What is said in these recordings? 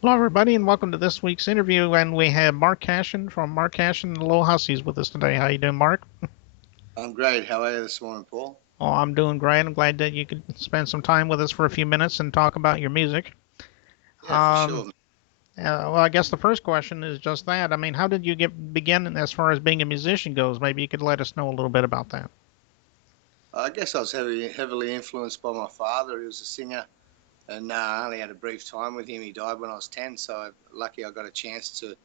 Hello, everybody, and welcome to this week's interview. And we have Mark Cashin from Mark Cashin and the Little Hussies with us today. How you doing, Mark? I'm great. How are you this morning, Paul? Oh, I'm doing great. I'm glad that you could spend some time with us for a few minutes and talk about your music. Yeah, for Um, sure. well, I guess the first question is just that. I mean, how did you get begin as far as being a musician goes? Maybe you could let us know a little bit about that. I guess I was heavily influenced by my father. He was a singer, and I only had a brief time with him. He died when I was 10, so lucky I got a chance to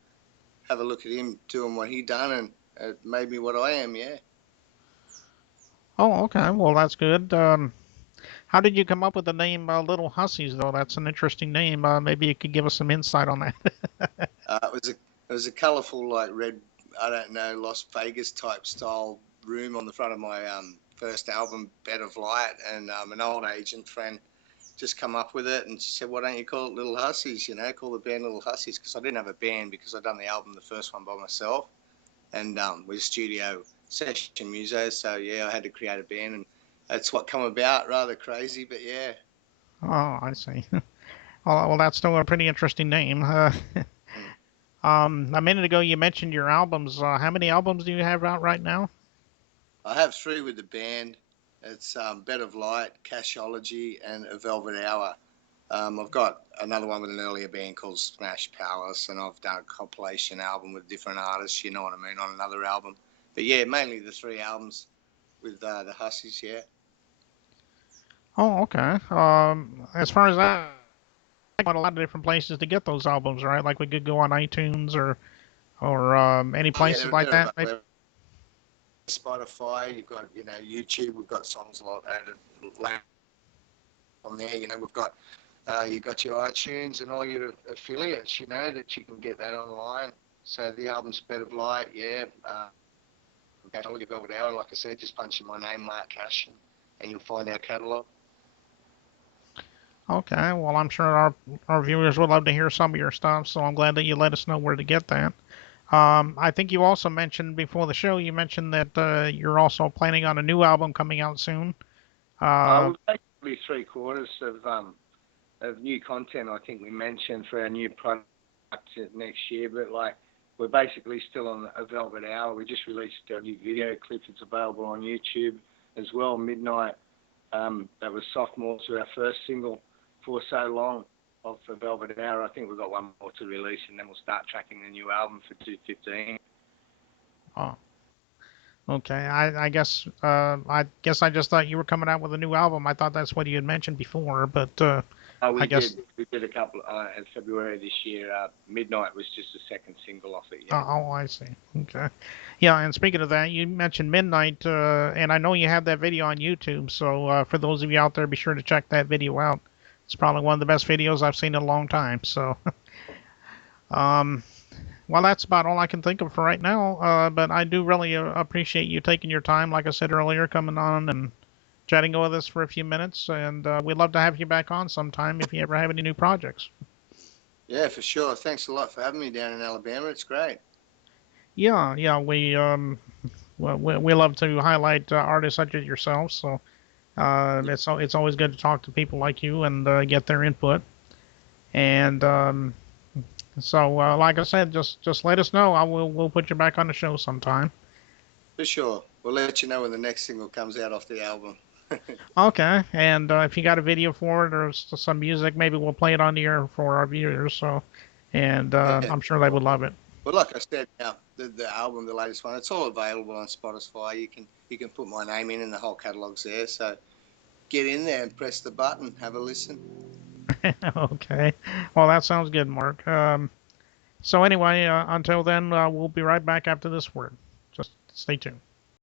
have a look at him doing what he done, and it made me what I am. Yeah. Oh, okay. Well, that's good. How did you come up with the name Little Hussies, though? That's an interesting name. Maybe you could give us some insight on that. It was a colourful, like red, I don't know, Las Vegas type style room on the front of my first album, Bed of Light, and an old agent friend just come up with it, and she said, "Why don't you call it Little Hussies? Call the band Little Hussies." Because I didn't have a band because I'd done the album, the first one by myself, and with studio session musos. So yeah, I had to create a band, and that's what come about. Rather crazy, but yeah. Oh, I see. Well, that's still a pretty interesting name. Mm. A minute ago you mentioned your albums. How many albums do you have out right now? I have three with the band. It's Bed of Light, Cashology, and A Velvet Hour. I've got another one with an earlier band called Smash Palace, and I've done a compilation album with different artists, you know what I mean, on another album. But yeah, mainly the three albums with the Hussies, yeah. Oh, okay. As far as that, I got a lot of different places to get those albums, right? Like we could go on iTunes or any Oh, yeah, places like they're that. Maybe. available. Spotify, you've got, YouTube, we've got songs like that on there, we've got, you've got your iTunes and all your affiliates, that you can get that online. So the album's Bed of Light, yeah. Catalogue, Velvet Hour, like I said, just punch in my name, Mark Cashin, and you'll find our catalogue. Okay. Well, I'm sure our viewers would love to hear some of your stuff, so I'm glad that you let us know where to get that. I think you also mentioned before the show, you mentioned that you're also planning on a new album coming out soon. Uh, We're basically three-quarters of new content. I think we mentioned for our new product next year, but like we're basically still on a Velvet Hour. We just released our new video clip. It's available on YouTube as well. Midnight. That was sophomore to our first single for so long of the Velvet Hour. I think we've got one more to release, and then we'll start tracking the new album for 215. oh, okay. I just thought you were coming out with a new album. I thought that's what you had mentioned before, but I We guess. did. We did a couple in February this year. Midnight was just the second single off it. Yeah. Oh, I see. Okay. Yeah, and speaking of that, you mentioned Midnight, and I know you have that video on YouTube. So for those of you out there, be sure to check that video out. It's probably one of the best videos I've seen in a long time. So, um, well, that's about all I can think of for right now. But I do really appreciate you taking your time, like I said earlier, coming on and chatting with us for a few minutes. And we'd love to have you back on sometime if you ever have any new projects. Yeah, for sure. Thanks a lot for having me down in Alabama. It's great. Yeah, yeah, we love to highlight artists such as yourself. So it's always good to talk to people like you and get their input. And like I said, just let us know. We'll put you back on the show sometime. For sure. We'll let you know when the next single comes out off the album. Okay, and if you got a video for it or some music, maybe we'll play it on the air for our viewers. So, and Yeah, I'm sure they sure. would love it. But like I said, now the album, the latest one, it's all available on Spotify. You can put my name in, and the whole catalogue's there. So get in there and press the button. Have a listen. Okay, well that sounds good, Mark. So anyway, until then, we'll be right back after this word. Just stay tuned.